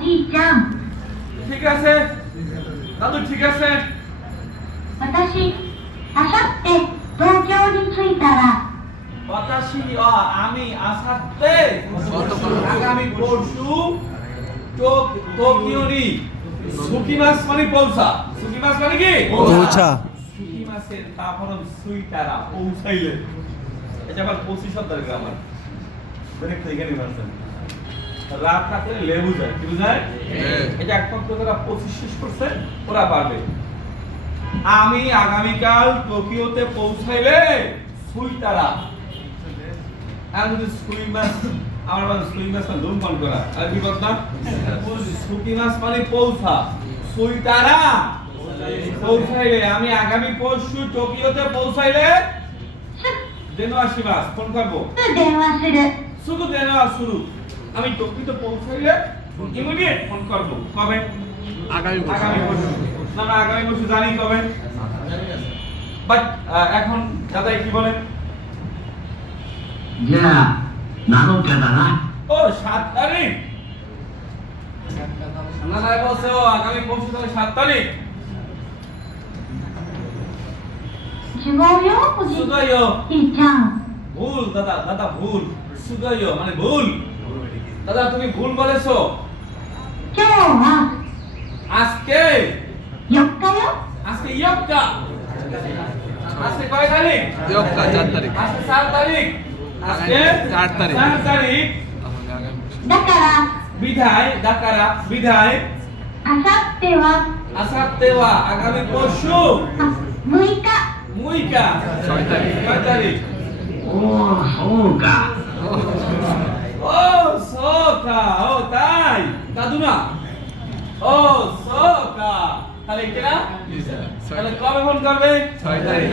じいちゃん。 ঠিক আছে দাদু ঠিক আছে 私、あさって東京に着いたら、 বাতাসি আমি আসাতে আগামী পরশু টোকিও নি সুকিমাস মানে পৌঁছা সুকিমাস মানে কি পৌঁছা সুকিমাসের তারপর সুইটারা পৌঁছাইলে এটা আবার 25 শব্দের গ্রামার মানে এখানে ভার্সন রাত থাকলে লেবু যায় কি বুঝায় এটা একদম যারা 25 শেষ করছে ওরা পারবে আমি আগামীকাল টোকিওতে পৌঁছাইলে সুইটারা আমি যদি সুইমাস আমার মানে সুইমাস মানে ধূমপান করা আর কি কথা সুকিমাস মানে পৌঁছা সুইটারা পৌঁছাইলে আমি আগামী পরশু টোকিওতে পৌঁছাইলে 電話します。フォンカーボ。 すぐ電話する。 すぐ電話する。আমি টোকিওতে পৌঁছাইলে ইমিডিয়েট ফোন করব। কবে? আগামী পরশু। না না আগামী পরশু জানি কবে? বাট এখন দাদা কি বলেন? じゃあ7日だな。 ও 7 তারিখ। না না বলছে ও আগামী পরশু তাহলে 7 তারিখ। 違うよ、おじい সুগাইও ちゃん。 ভুল দাদা ভুল সুগাইও মানে ভুল দাদা তুমি ভুল বলেছো 今日は আজকে 4日よ。 আজকে ইয়ক্কা আজকে কয় তারিখ ইয়ক্কা 4 তারিখ আজকে 7 তারিখ আজকে 4 তারিখ 4 তারিখ だから、 বিধায় দাকারা বিধায় あさっては、 আসাতেওয়া আগামী পরশু 6日。 মুইকা 6 তারিখ 6 তারিখ おお、そうか。 ও সোকা ও তাই দাদু না ও সোকা তাহলে কি না তাহলে কবে ফোন করবে 6 তারিখ